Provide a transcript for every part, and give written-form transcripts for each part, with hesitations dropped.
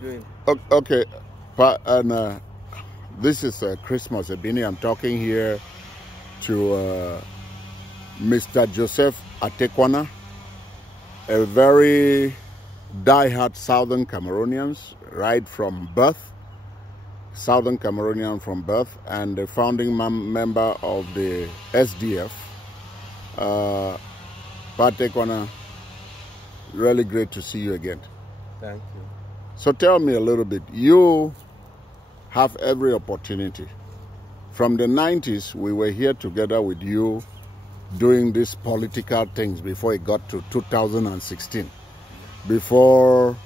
doing? Okay, and this is Christmas, Ebini. I'm talking here to Mr. Joseph Atekwana, a very die-hard Southern Cameroonians, right from birth, Southern Cameroonian from birth, and a founding member of the SDF. Atekwana, really great to see you again. Thank you. So tell me a little bit. You have every opportunity. From the 90s, we were here together with you doing these political things before it got to 2016. Before,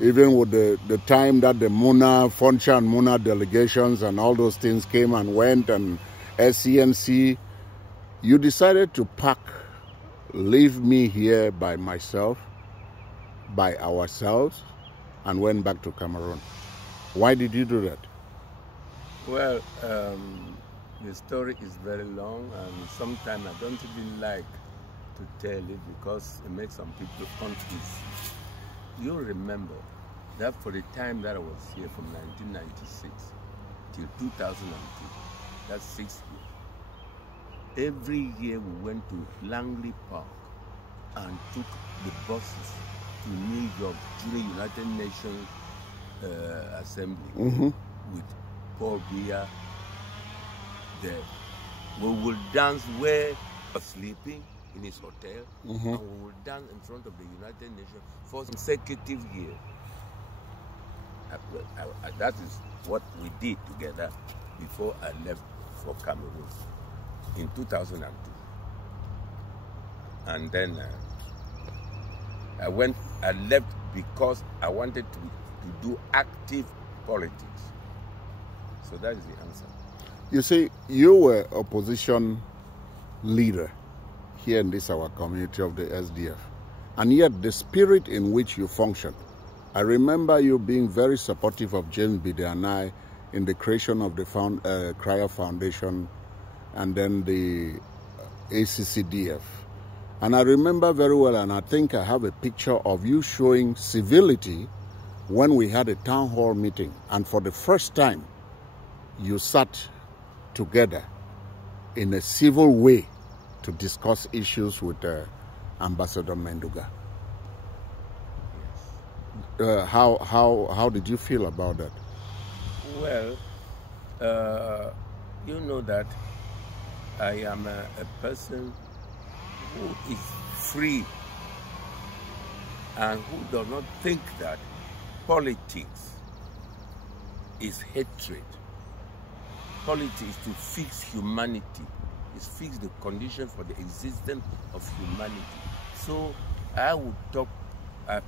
even with the time that the MUNA, Foncha and MUNA delegations and all those things came and went, and SCNC, you decided to pack, leave me here by myself, by ourselves, and went back to Cameroon. Why did you do that? Well, the story is very long, and sometimes I don't even like to tell it because it makes some people uneasy. You remember that for the time that I was here from 1996 till 2002, that's 6 years, every year we went to Langley Park and took the buses to New York during United Nations Assembly with Paul Biya there. We will dance where he was sleeping in his hotel, and we will dance in front of the United Nations for consecutive years. That is what we did together before I left for Cameroon in 2002. And then I left because I wanted to do active politics. So that is the answer. You see, you were opposition leader here in this our community of the SDF, and yet the spirit in which you function, I remember you being very supportive of James Bide and I in the creation of the Cryer Foundation and then the ACCDF. And I remember very well, and I think I have a picture of you showing civility when we had a town hall meeting, and for the first time you sat together in a civil way to discuss issues with Ambassador Menduga. Yes. How did you feel about that? Well, you know that I am a person who is free and who does not think that politics is hatred. Politics is to fix humanity, is fix the condition for the existence of humanity. So I would talk, I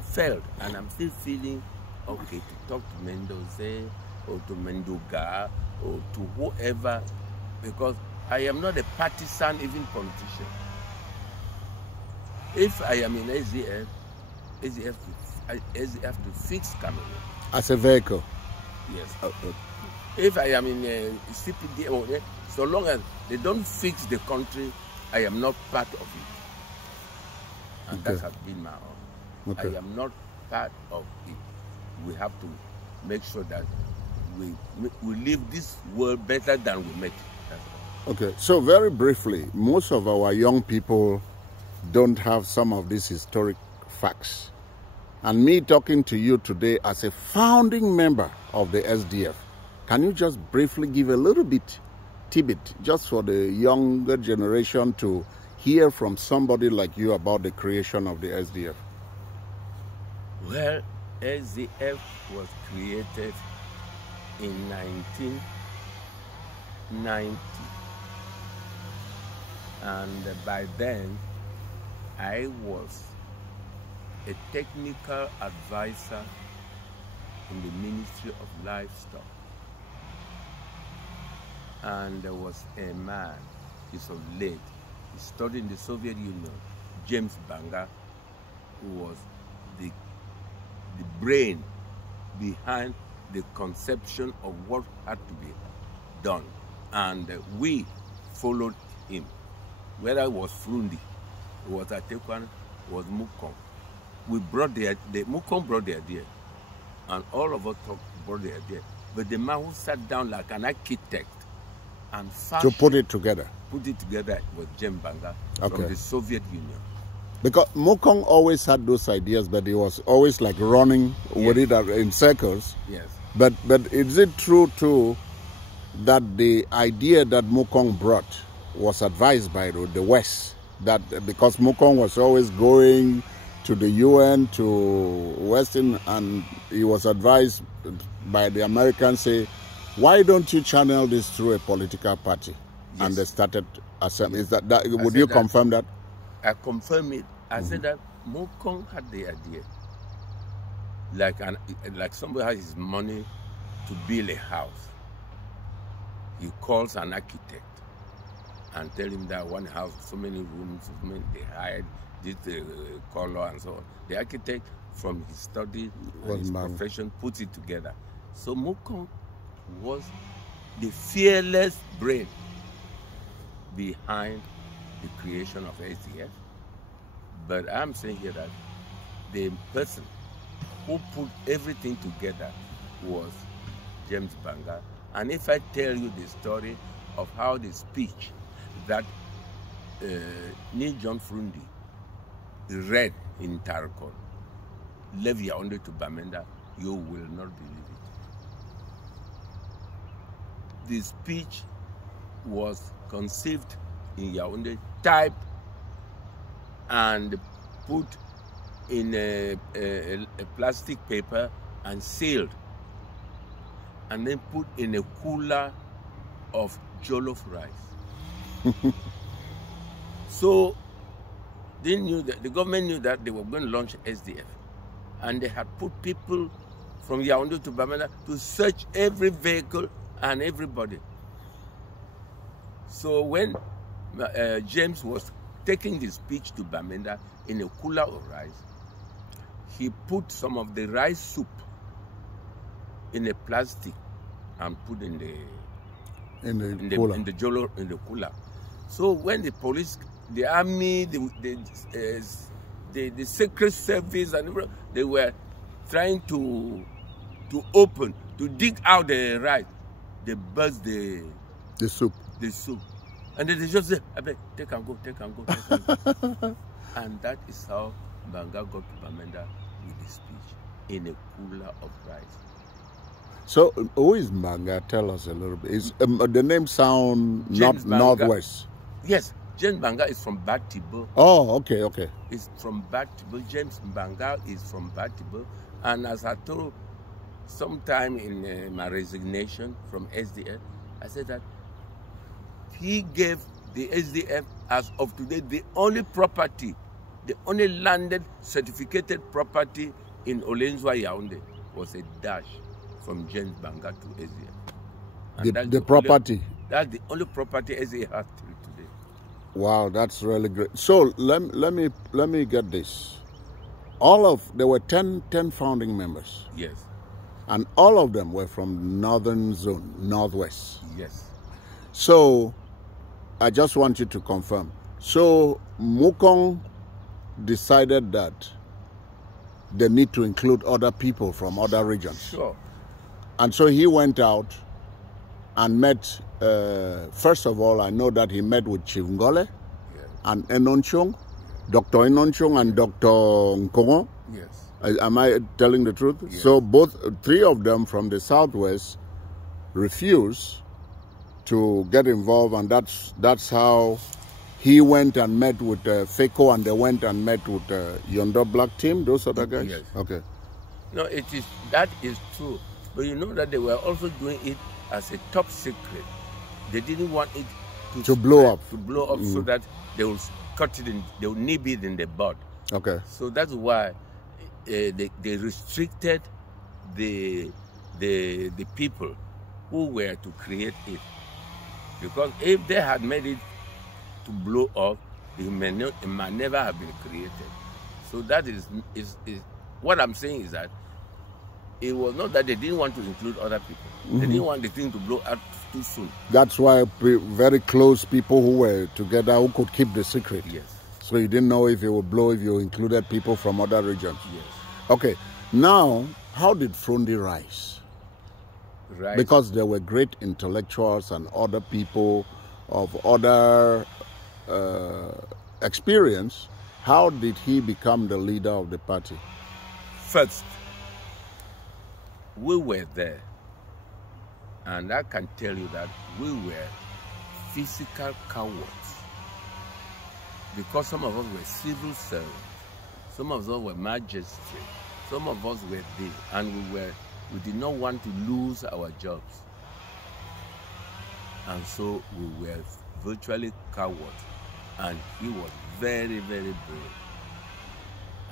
felt, and I'm still feeling okay to talk to Mendoza or to Menduga or to whoever, because I am not a partisan, even politician. If I am in SDF, SDF to fix Cameroon. As a vehicle? Yes. If I am in CPD, so long as they don't fix the country, I am not part of it. And that has been my own. I am not part of it. We have to make sure that we leave this world better than we met it. That's all. Okay, so very briefly, most of our young people don't have some of these historic facts. And me talking to you today as a founding member of the SDF, can you just briefly give a little bit, tidbit, just for the younger generation to hear from somebody like you about the creation of the SDF? Well, SDF was created in 1990. And by then, I was a technical advisor in the Ministry of Livestock. And there was a man, he's of late, he studied in the Soviet Union, James Banga, who was the brain behind the conception of what had to be done. And we followed him. Whether it was Frundi, it was Atekwana, it was Mukong. We brought Mukong brought the idea. And all of us talked about the idea. But the man who sat down like an architect and to put it together was James Banga from the Soviet Union. Because Mokong always had those ideas, but he was always like running with it in circles. Yes. But is it true too that the idea that Mokong brought was advised by the West? That because Mokong was always going to the UN, to Western, and he was advised by the Americans, say, why don't you channel this through a political party? Yes. And they started assembly. Is that would you confirm that? I confirm it. I said that Mokong had the idea. Like somebody has his money to build a house. He calls an architect and tell him that one house, so many rooms, they hired this color and so on. The architect, from his study and his profession, puts it together. So Mokong was the fearless brain behind the creation of SDF. But I'm saying here that the person who put everything together was James Banga. And if I tell you the story of how the speech that Ni John Frundi read in Tarakon left Yaoundé to Bamenda, you will not believe it. The speech was conceived in Yaoundé, typed and put in a plastic paper and sealed, and then put in a cooler of jollof rice. So they knew that the government knew that they were going to launch SDF, and they had put people from Yaoundé to Bamenda to search every vehicle and everybody. So when James was taking the speech to Bamenda in a cooler of rice, he put some of the rice soup in a plastic and put in the cooler. So when the police, the army, the secret service, and everything, they were trying to dig out the rice, they burst the soup. And then they just say, take and go. And that is how Banga got to Bamenda with the speech, in a cooler of rice. So, who is Banga? Tell us a little bit. Is the name sound Northwest? Yes, James Banga is from Batibo. Oh, okay. It's from Batibo. James Banga is from Batibo. And as I told sometime in my resignation from SDF, I said that he gave the SDF, as of today, the only property, the only landed certificated property in Olenzwa Yaoundé was a dash from James Banga to SDF. And the property? That's the only property SDF has today. Wow, that's really great. So let me get this. There were 10 founding members. Yes. And all of them were from Northern Zone, Northwest. Yes. So I just want you to confirm. So Mokong decided that they need to include other people from other regions. Sure. And so he went out and met, first of all, I know that he met with Chief Ngole and Enonchong, Dr. Enonchong and Dr. Nkongo. Yes. Am I telling the truth? Yes. So three of them from the Southwest refused to get involved, and that's how he went and met with FECO, and they went and met with Yondo Black Team, those other guys? Yes. Okay. No, that is true. But you know that they were also doing it as a top secret. They didn't want it to blow up. So that they will cut it in, they will nib it in the bud. Okay. So that's why they restricted the people who were to create it. Because if they had made it to blow up, it might never have been created. So that is what I'm saying is that it was not that they didn't want to include other people. They didn't want the thing to blow up too soon. That's why very close people who were together who could keep the secret. Yes. So you didn't know if it would blow if you included people from other regions. Yes. Okay. Now, How did Frundi rise? Right. Because there were great intellectuals and other people of other experience. How did he become the leader of the party? First, we were there, and I can tell you that we were physical cowards, because some of us were civil servants, some of us were magistrates, some of us were there, and we did not want to lose our jobs, and so we were virtually cowards. And he was very, very brave,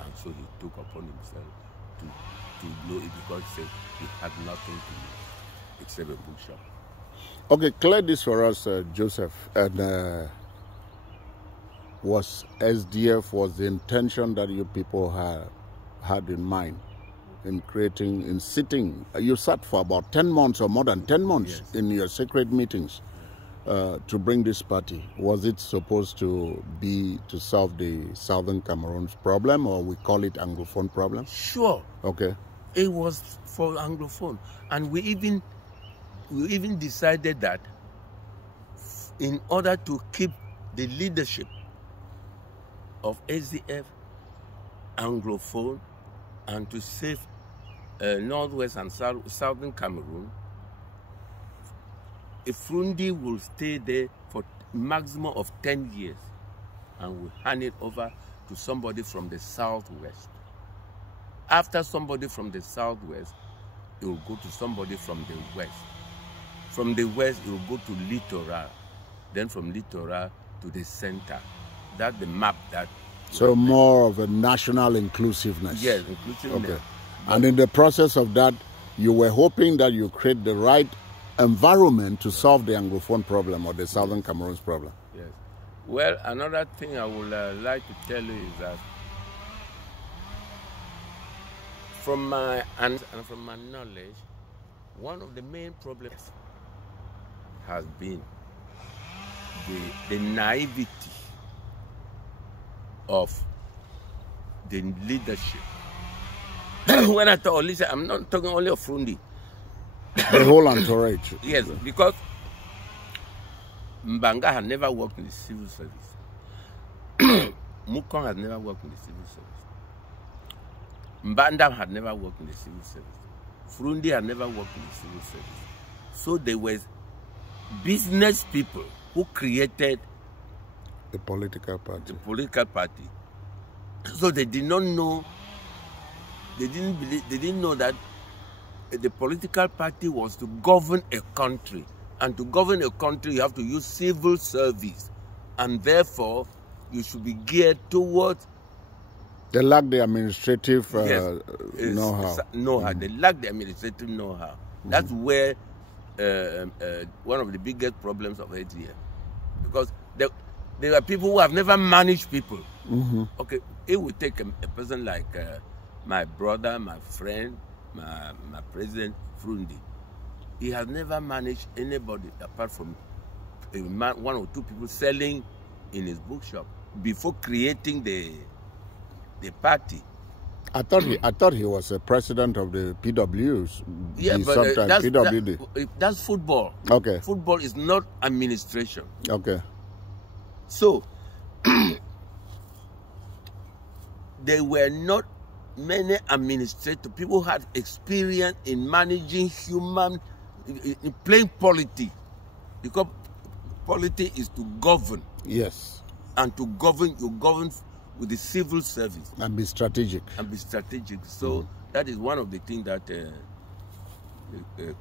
and so he took upon himself to blow it, because he said he had nothing to lose except a bookshop. Okay, clear this for us, Joseph. And was SDF, was the intention that you people had in mind in creating, in sitting? You sat for about 10 months or more than 10 months, yes, in your secret meetings to bring this party. Was it supposed to be to solve the Southern Cameroon's problem, or we call it Anglophone problem? Sure. Okay. It was for Anglophone, and we even decided that in order to keep the leadership of SDF Anglophone and to save Northwest and Southern Cameroon, a Frundi will stay there for maximum of 10 years, and will hand it over to somebody from the Southwest. After somebody from the Southwest, it will go to somebody from the West. From the West, it will go to Littoral. Then from Littoral to the center. That's the map that... So more of a national inclusiveness. Yes, inclusiveness. Okay. And in the process of that, you were hoping that you create the right environment to solve the Anglophone problem or the Southern Cameroon's problem. Yes. Well, another thing I would like to tell you is that from my knowledge, one of the main problems has been the naivety of the leadership. When I talk leadership, I'm not talking only of Frundi. The whole entourage. Yes, because Mbanga had never worked in the civil service. Mukong had never worked in the civil service. Mbanda had never worked in the civil service. Frundi had never worked in the civil service. So there were business people who created the political party. The political party. So they did not know, they didn't know that the political party was to govern a country. And to govern a country, you have to use civil service. And therefore, you should be geared towards... They lack the administrative know-how. They lack the administrative know-how. That's where one of the biggest problems of ATM. Because there are people who have never managed people. Okay, it would take a person like my brother, my friend, my president, Frundi. He has never managed anybody apart from one or two people selling in his bookshop before creating the party. I thought he was a president of the PWs. Yeah, but that's football. Okay. Football is not administration. Okay. So there were not many administrators. People had experience in managing in playing politics, because politics is to govern. Yes. And to govern, you govern with the civil service. And be strategic. So that is one of the things that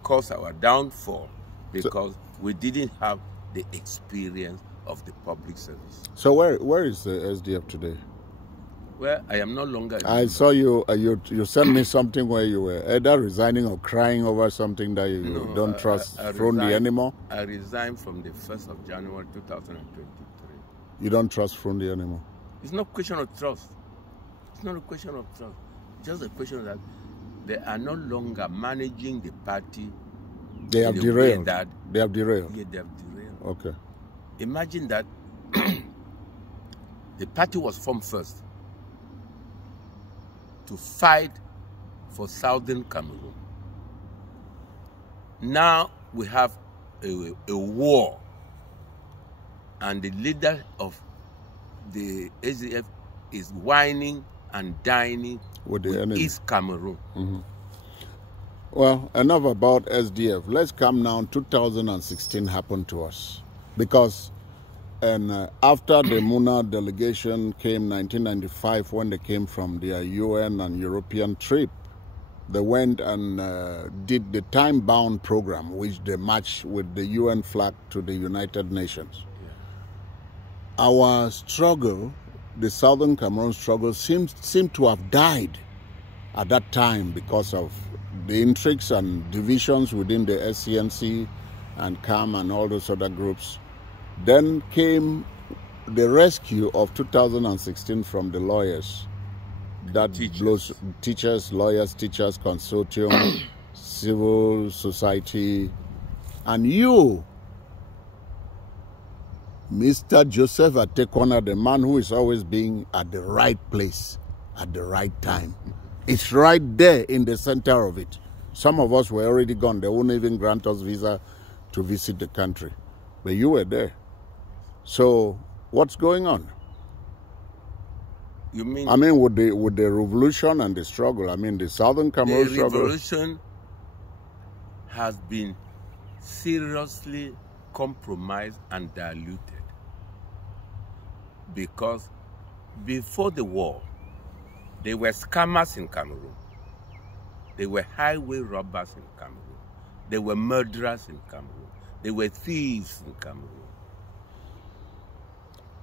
caused our downfall, because we didn't have the experience of the public service. So where is the SDF today? Well, I am no longer... I saw you, you sent me something where you were either resigning or crying over something that you don't trust Frundi anymore. I resigned from the 1st of January 2023. You don't trust Frundi anymore? It's not a question of trust. It's not a question of trust. It's just a question that they are no longer managing the party. They have derailed. They have derailed. Yeah, they have derailed. Okay. Imagine that the party was formed first to fight for southern Cameroon. Now we have a war, and the leader of the SDF is whining and dining with the enemy. East Cameroon. Well, enough about SDF. Let's come now. 2016 happened to us because after the Muna delegation came 1995, when they came from their UN and European trip, they went and did the time-bound program, which they matched with the UN flag to the United Nations. Yeah. Our struggle, the Southern Cameroon struggle, seemed to have died at that time because of the intrigues and divisions within the SCNC and CAM and all those other groups. Then came the rescue of 2016 from the lawyers. That blows teachers, lawyers, teachers, consortium, civil society, and you, Mr. Joseph Atekwana, the man who is always being at the right place at the right time. It's right there in the center of it. Some of us were already gone. They wouldn't even grant us visa to visit the country. But you were there. So what's going on? You mean? I mean, with the revolution and the struggle, I mean, the Southern Cameroon struggle. The revolution has been seriously compromised and diluted because before the war, there were scammers in Cameroon. There were highway robbers in Cameroon. There were murderers in Cameroon. There were thieves in Cameroon.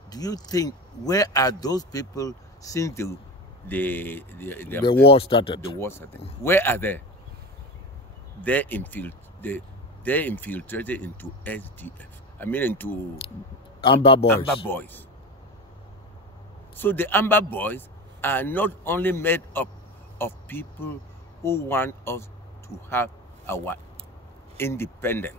Do you think, where are those people since the war started? The war started. Where are they? They're infiltrated into SDF. I mean, into Amber Boys. Amber Boys. So the Amber Boys are not only made up of people who want us to have our independence.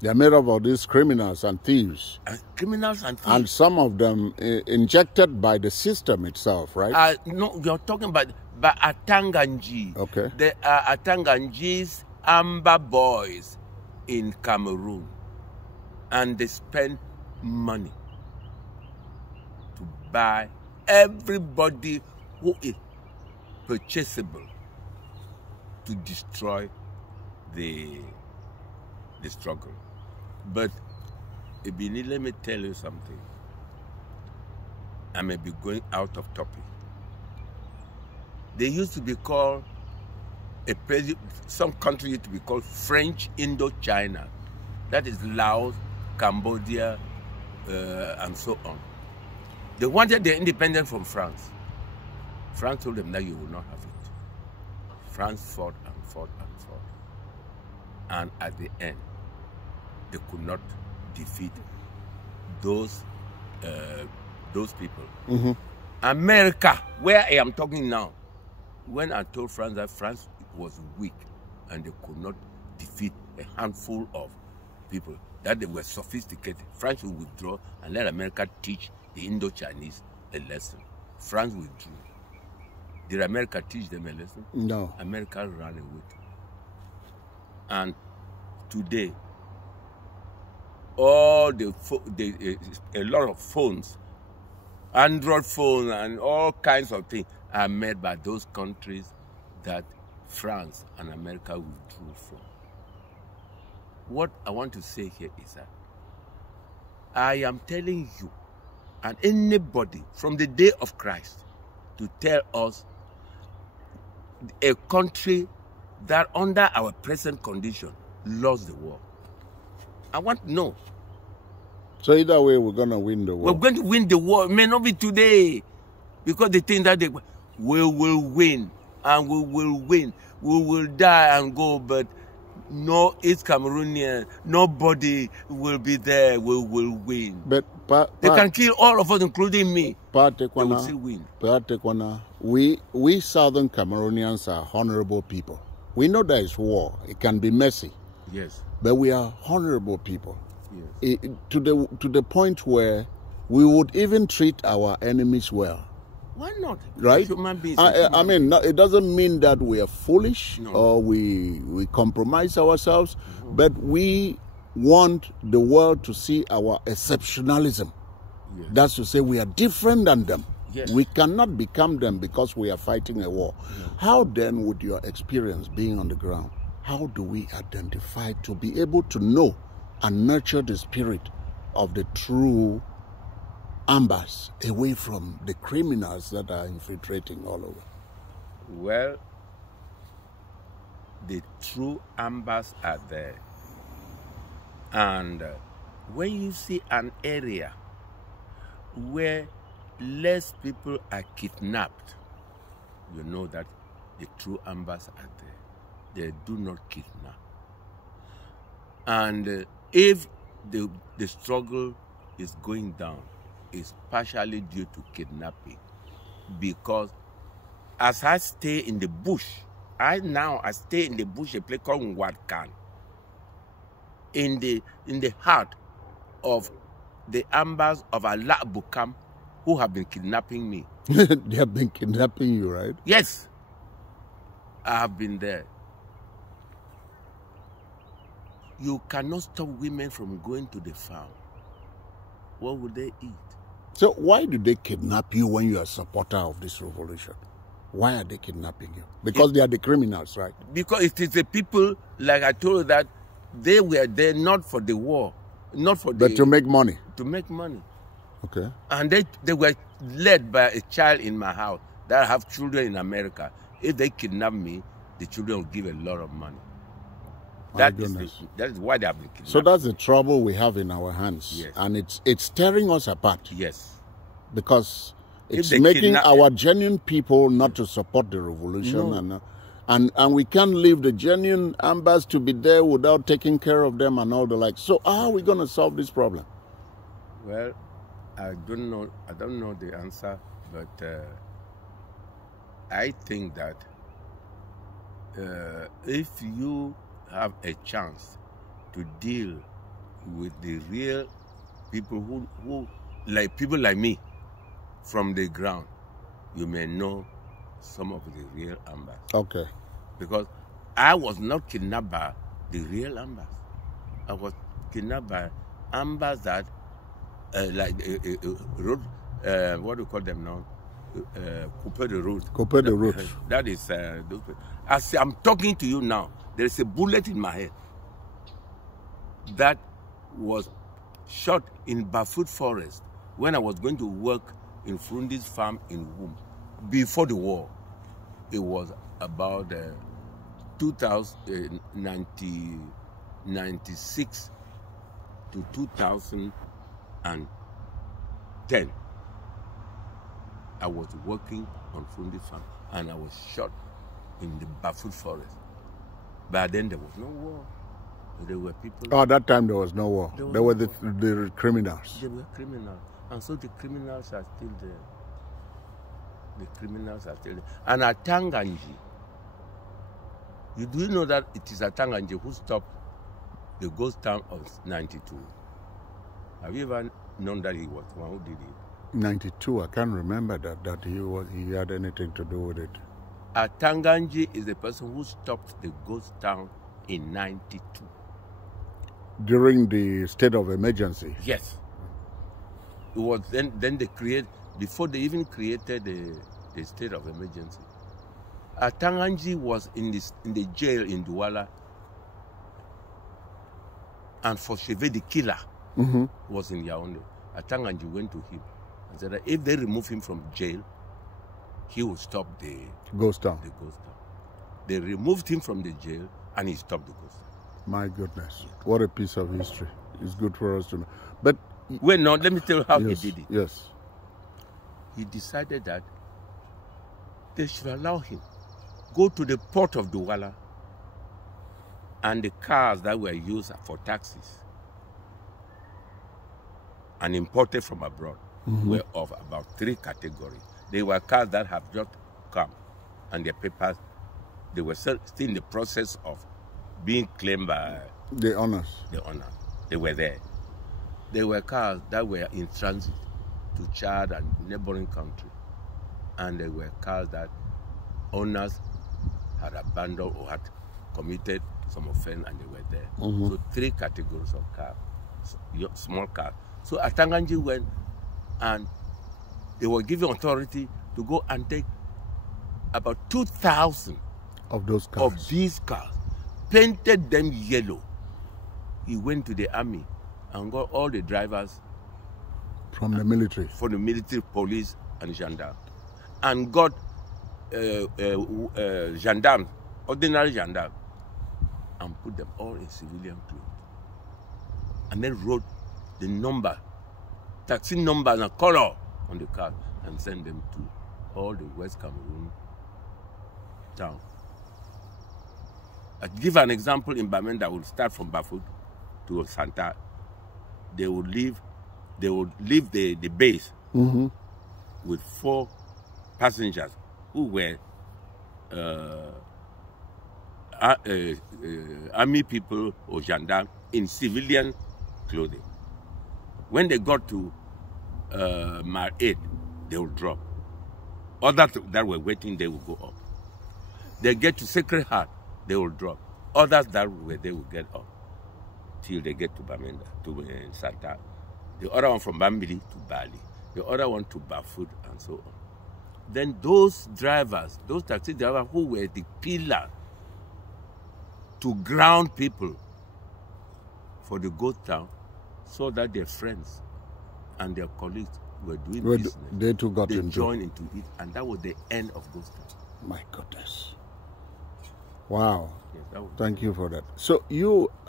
They are made up of these criminals and thieves. Criminals and thieves. And some of them injected by the system itself, right? No, you're talking about Atanganji. Okay. There are Atanganji's Amber Boys in Cameroon. And they spend money to buy everybody who is purchasable to destroy the struggle. But Ebini, let me tell you something. I may be going out of topic. They used to be called some country used to be called French Indochina. That is Laos, Cambodia, and so on. They wanted their independence from France. France told them that you will not have it. France fought and fought and fought. And at the end, they could not defeat those people. Mm-hmm. America, where I am talking now, when I told France that France was weak and they could not defeat a handful of people, that they were sophisticated, France would withdraw and let America teach the Indo-Chinese a lesson. France withdrew. Did America teach them a lesson? No. America ran away. And today, all a lot of phones, Android phones and all kinds of things are made by those countries that France and America withdrew from. What I want to say here is that I am telling you and anybody from the day of Christ to tell us a country that under our present condition lost the war. I want to know. So either way, we're going to win the war. We're going to win the war. It may not be today. Because they think that we will win. And we will win. We will die and go. But no East Cameroonian, nobody will be there. We will win. But they can kill all of us, including me. They will still win. We Southern Cameroonians are honorable people. We know there is war. It can be messy. Yes. But we are honorable people. Yes. To the point where we would even treat our enemies well. Why not? Right? Human beings. I mean, it doesn't mean that we are foolish No. or we compromise ourselves, but we want the world to see our exceptionalism. Yes. That's to say we are different than them. Yes. We cannot become them because we are fighting a war. No. How then would your experience being on the ground, how do we identify to be able to know and nurture the spirit of the true ambers away from the criminals that are infiltrating all over? Well, the true ambers are there. And when you see an area where less people are kidnapped, you know that the true ambers are there. They do not kidnap. And if the struggle is going down, it's partially due to kidnapping. Because as I stay in the bush, I stay in the bush, a place called Nwatkan, in the heart of the ambers of Allah Bukam, who have been kidnapping me. They have been kidnapping you, right? Yes, I have been there. You cannot stop women from going to the farm. What would they eat? So why do they kidnap you when you are a supporter of this revolution? Why are they kidnapping you? Because they are the criminals, right? Because it is the people, like I told you, that they were there not for the war, not for but to make money. To make money. Okay. And they were led by a child in my house that have children in America. If they kidnap me, the children will give a lot of money. That is why they have been kidnapped. So that's the trouble we have in our hands. Yes. And it's tearing us apart. Yes. Because it's making our genuine people not to support the revolution. No. And we can't leave the genuine ambers to be there without taking care of them and all the like. So how are we going to solve this problem? Well, I don't know the answer, but I think that if you have a chance to deal with the real people who like people like me from the ground, you may know some of the real ambers. Okay. Because I was not kidnapped by the real ambers. I was kidnapped by ambers that road, what do you call them now? Coupe de route. Coupe de route. That is, as I'm talking to you now, there is a bullet in my head that was shot in Bafoot Forest when I was going to work in Frundi's farm in Womb. Before the war, it was about 1996 to 2010. I was working on Frundi's farm and I was shot in the Bafoot Forest. But then there was no war. There were people. Oh, that time there was no war. There were the criminals. They were criminals. And so the criminals are still there. The criminals are still there. And at Tanganji, do you know that it is at Tanganji who stopped the ghost town of 92? Have you ever known that he was the one who did it? 92, I can't remember that he had anything to do with it. Atanganji is the person who stopped the ghost town in 92. During the state of emergency? Yes. It was then they created, before they even created the state of emergency. Atanganji was in the jail in Douala. And for Cheve the killer was in Yaoundé. Atanganji went to him and said that if they remove him from jail, he will stop the ghost town. They removed him from the jail and he stopped the ghost town. My goodness. Yes. What a piece of history. It's good for us to know. But wait, no, let me tell you how he did it. Yes. He decided that they should allow him go to the port of Douala, and the cars that were used for taxis and imported from abroad were of about 3 categories. They were cars that have just come, and their papers, they were still in the process of being claimed by the owners. They were there. They were cars that were in transit to Chad and neighboring country. and they were cars that owners had abandoned or had committed some offense, and they were there. So 3 categories of cars, small cars. So Atanganji went, and they were given authority to go and take about 2,000 of those cars. Of these cars, painted them yellow. He went to the army and got all the drivers from the military, police, and gendarmes, and got gendarmes, ordinary gendarmes, and put them all in civilian clothes, and then wrote the number, taxi numbers and color on the car, and sent them to all the West Cameroon town. I'll give an example in Bamenda. Will start from Bafut to Santa. They would leave the base with 4 passengers who were army people or gendarmes in civilian clothing. When they got to Mar 8, they would drop. Others that were waiting, they would go up. They get to Sacred Heart, they will drop. Others that were there will get up till they get to Bamenda, to Santa. The other one from Bambili to Bali. The other one to Bafut, and so on. Then those drivers, those taxi drivers who were the pillar to ground people for the ghost town, saw that their friends and their colleagues were doing business. They too got into joined into it, and that was the end of ghost town. My goodness. Wow. Yes, thank you for that. So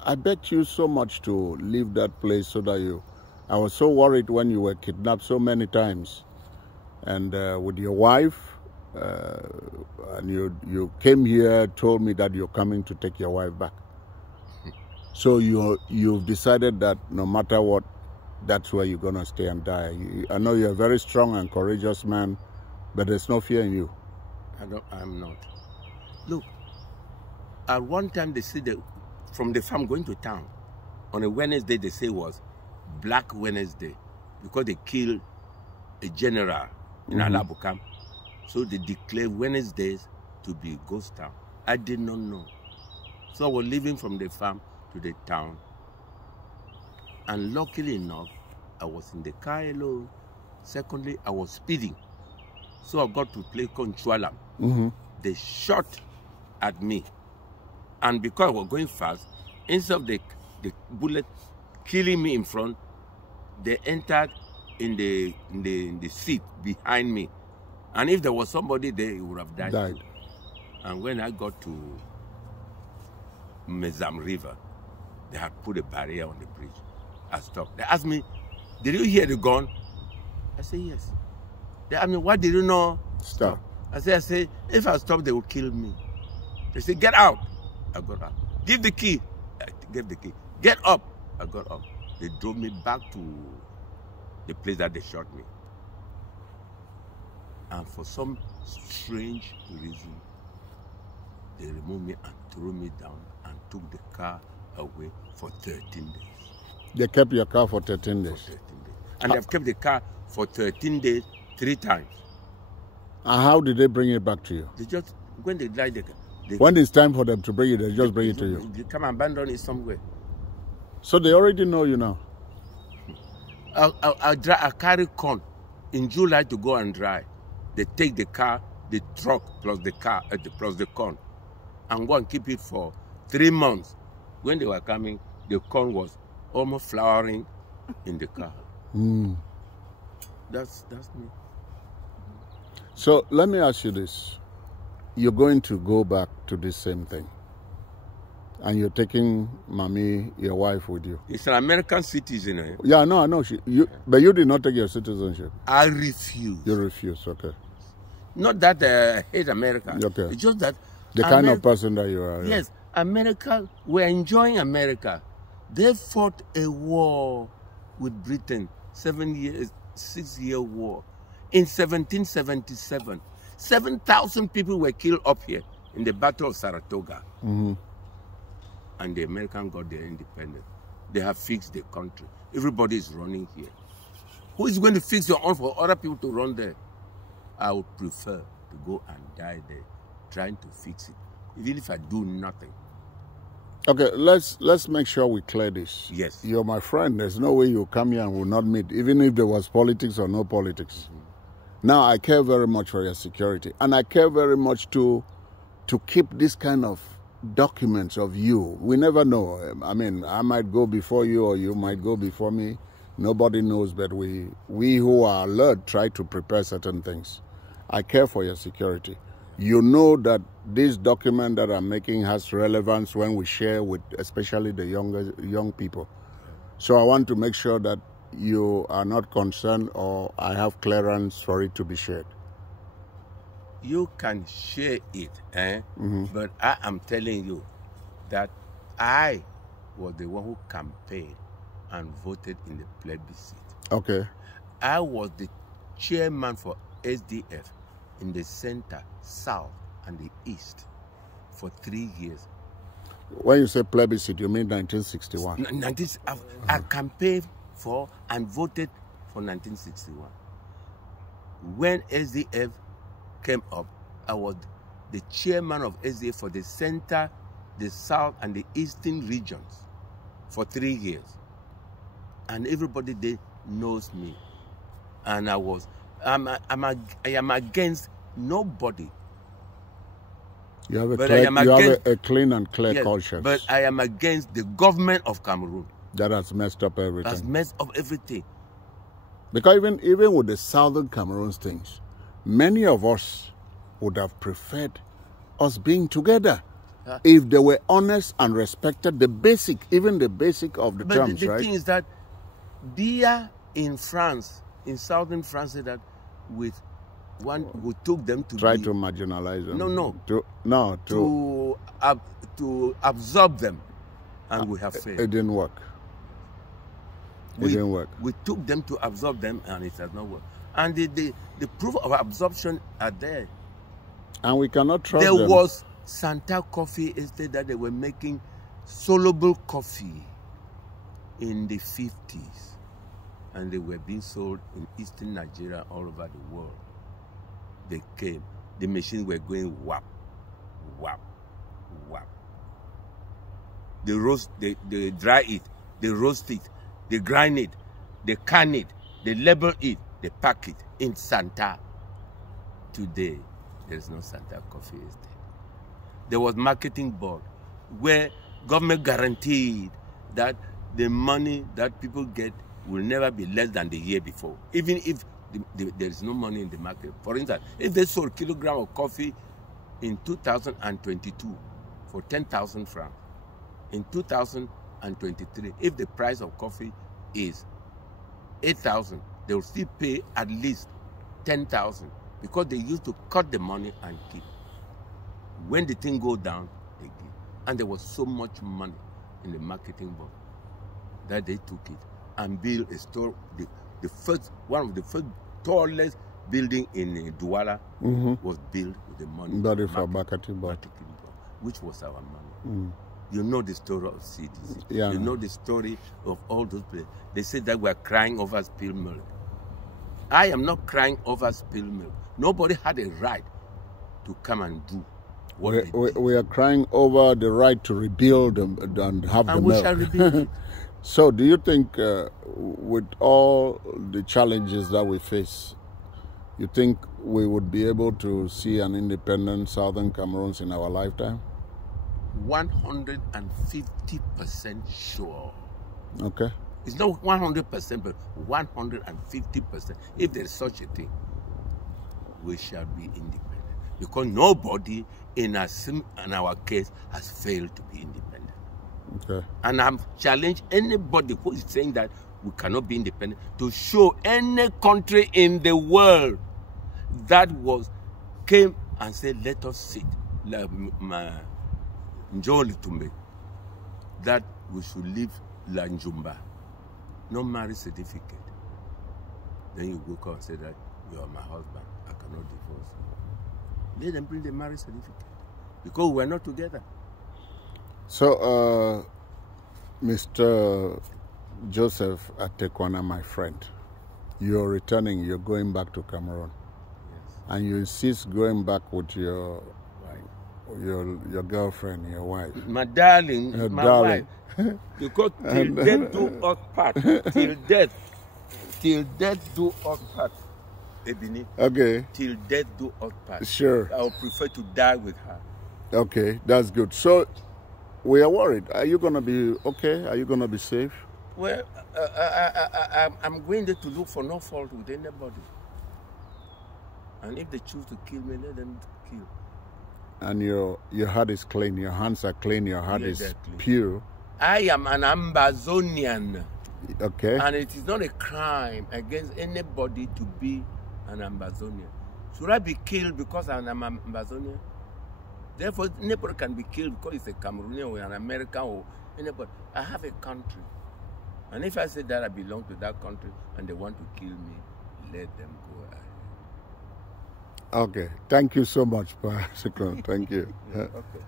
I bet you so much to leave that place so that I was so worried when you were kidnapped so many times, and with your wife, and you came here, told me that you're coming to take your wife back. So you've decided that no matter what, that's where you're gonna stay and die. I know you're a very strong and courageous man, but there's no fear in you. I'm not. Look, at one time they said that from the farm going to town, on a Wednesday they say was Black Wednesday, because they killed a general in Alabukam. So they declared Wednesdays to be ghost town. I did not know. So I was leaving from the farm to the town. And luckily enough, I was in the car alone. Secondly, I was speeding. So I got to play Conchualam. They shot at me. And because I was going fast, instead of the bullet killing me in front, they entered in the seat behind me. And if there was somebody there, he would have died. Too. And when I got to Mezam River, they had put a barrier on the bridge. I stopped. They asked me, "Did you hear the gun?" I said, "Yes." They asked me, "Why did you not stop?" I said, "If I stop, they will kill me." They said, "Get out." I got out. "Give the key." I gave the key. "Get up." I got up. They drove me back to the place that they shot me. And for some strange reason, they removed me and threw me down and took the car away for 13 days. They kept your car for 13 days? For 13 days. And they've kept the car for 13 days, 3 times. And how did they bring it back to you? They just, when they died, when it's time for them to bring it, they just bring it to you? They come and abandon it somewhere. So they already know you now? I carry corn in July to go and dry. They take the car, the truck, plus the car, plus the corn, and go and keep it for 3 months. When they were coming, the corn was almost flowering in the car. That's me. So let me ask you this. You're going to go back to this same thing, and you're taking Mami, your wife, with you. It's an American citizen. Eh? Yeah, no, I know. But you did not take your citizenship. I refuse. You refuse, okay. Not that I hate America. Okay. It's just that... The kind of person that you are. Yes. America, we're enjoying America. They fought a war with Britain, 6-year war. In 1777, 7,000 people were killed up here in the Battle of Saratoga. And the Americans got their independence. They have fixed the country. Everybody is running here. Who is going to fix your own for other people to run there? I would prefer to go and die there trying to fix it, even if I do nothing. Okay, let's make sure we clear this. Yes. You're my friend. There's no way you come here and we'll not meet, even if there was politics or no politics. Now, I care very much for your security, and I care very much to keep this kind of documents of you. We never know. I mean, I might go before you or you might go before me. Nobody knows, but we who are alert try to prepare certain things. I care for your security. You know that this document that I'm making has relevance when we share with especially the young people. So I want to make sure that you are not concerned or I have clearance for it to be shared. You can share it, but I am telling you that I was the one who campaigned and voted in the plebiscite. Okay. I was the chairman for SDF in the center, south, and the east for 3 years. When you say plebiscite, you mean 1961? I campaigned for and voted for 1961. When SDF came up, I was the chairman of SDF for the center, the south, and the eastern regions for 3 years. And everybody there knows me. And I am against nobody. You have a clean and clear conscience. But I am against the government of Cameroon. That has messed up everything. Has messed up everything. Because even with the southern Cameroon things, many of us would have preferred us being together if they were honest and respected the basic, even the basic of the terms, right? But the thing is that there in France, in southern France, that we took them to try to marginalize them. To absorb them, and we have failed. It didn't work. It didn't work. We took them to absorb them, and it has not worked. And the proof of absorption are there. And we cannot trust them. There was Santa Coffee Estate that they were making soluble coffee in the 50s. And they were being sold in eastern Nigeria, all over the world. They came. The machines were going whap, whap, whap. They roast, they dry it, they roast it, they grind it, they can it, they label it, they pack it in Santa. Today, there is no Santa Coffee Estate. There was marketing board where government guaranteed that the money that people get will never be less than the year before, even if there is no money in the market. For instance, if they sold a kilogram of coffee in 2022 for 10,000 francs, in 2023, if the price of coffee is 8,000, they will still pay at least 10,000 because they used to cut the money and keep. When the thing go down, they give. And there was so much money in the marketing board that they took it and built a store. One of the first tallest building in Douala was built with the money. That is for marketing board, which was our money. You know the story of CDC. Yeah. You know the story of all those places. They said that we are crying over spilled milk. I am not crying over spilled milk. Nobody had a right to come and do what they did. We are crying over the right to rebuild and have the milk. And we shall rebuild it. So do you think with all the challenges that we face, you think we would be able to see an independent Southern Cameroons in our lifetime? 150% sure. Okay. It's not 100%, but 150%. If there is such a thing, we shall be independent. Because nobody in our case has failed to be independent. Okay. And I'm challenged anybody who is saying that we cannot be independent to show any country in the world that came and said, let us sit. That we should leave La Njumba. No marriage certificate. Then you go come and say that you are my husband. I cannot divorce you. Let them bring the marriage certificate. Because we are not together. So, Mr. Joseph Atekwana, my friend, you're returning, you're going back to Cameroon. Yes. and you insist going back with your girlfriend, your wife. My darling, Your my darling. wife. Because till death do us part. Till death do us part. Ebini. Okay. Till death do us part. Sure. I would prefer to die with her. Okay, that's good. So, we are worried. Are you going to be okay? Are you going to be safe? Well, I'm going there to look for no fault with anybody. And if they choose to kill me, let them kill. And your heart is clean, your hands are clean, your heart is pure. I am an Ambazonian. Okay. And it is not a crime against anybody to be an Ambazonian. Should I be killed because I'm an Ambazonian? Therefore, nobody can be killed because it's a Cameroonian or an American or anybody. I have a country. And if I say that I belong to that country and they want to kill me, let them go ahead. Okay. Thank you so much, Pa. Thank you. Yeah, okay.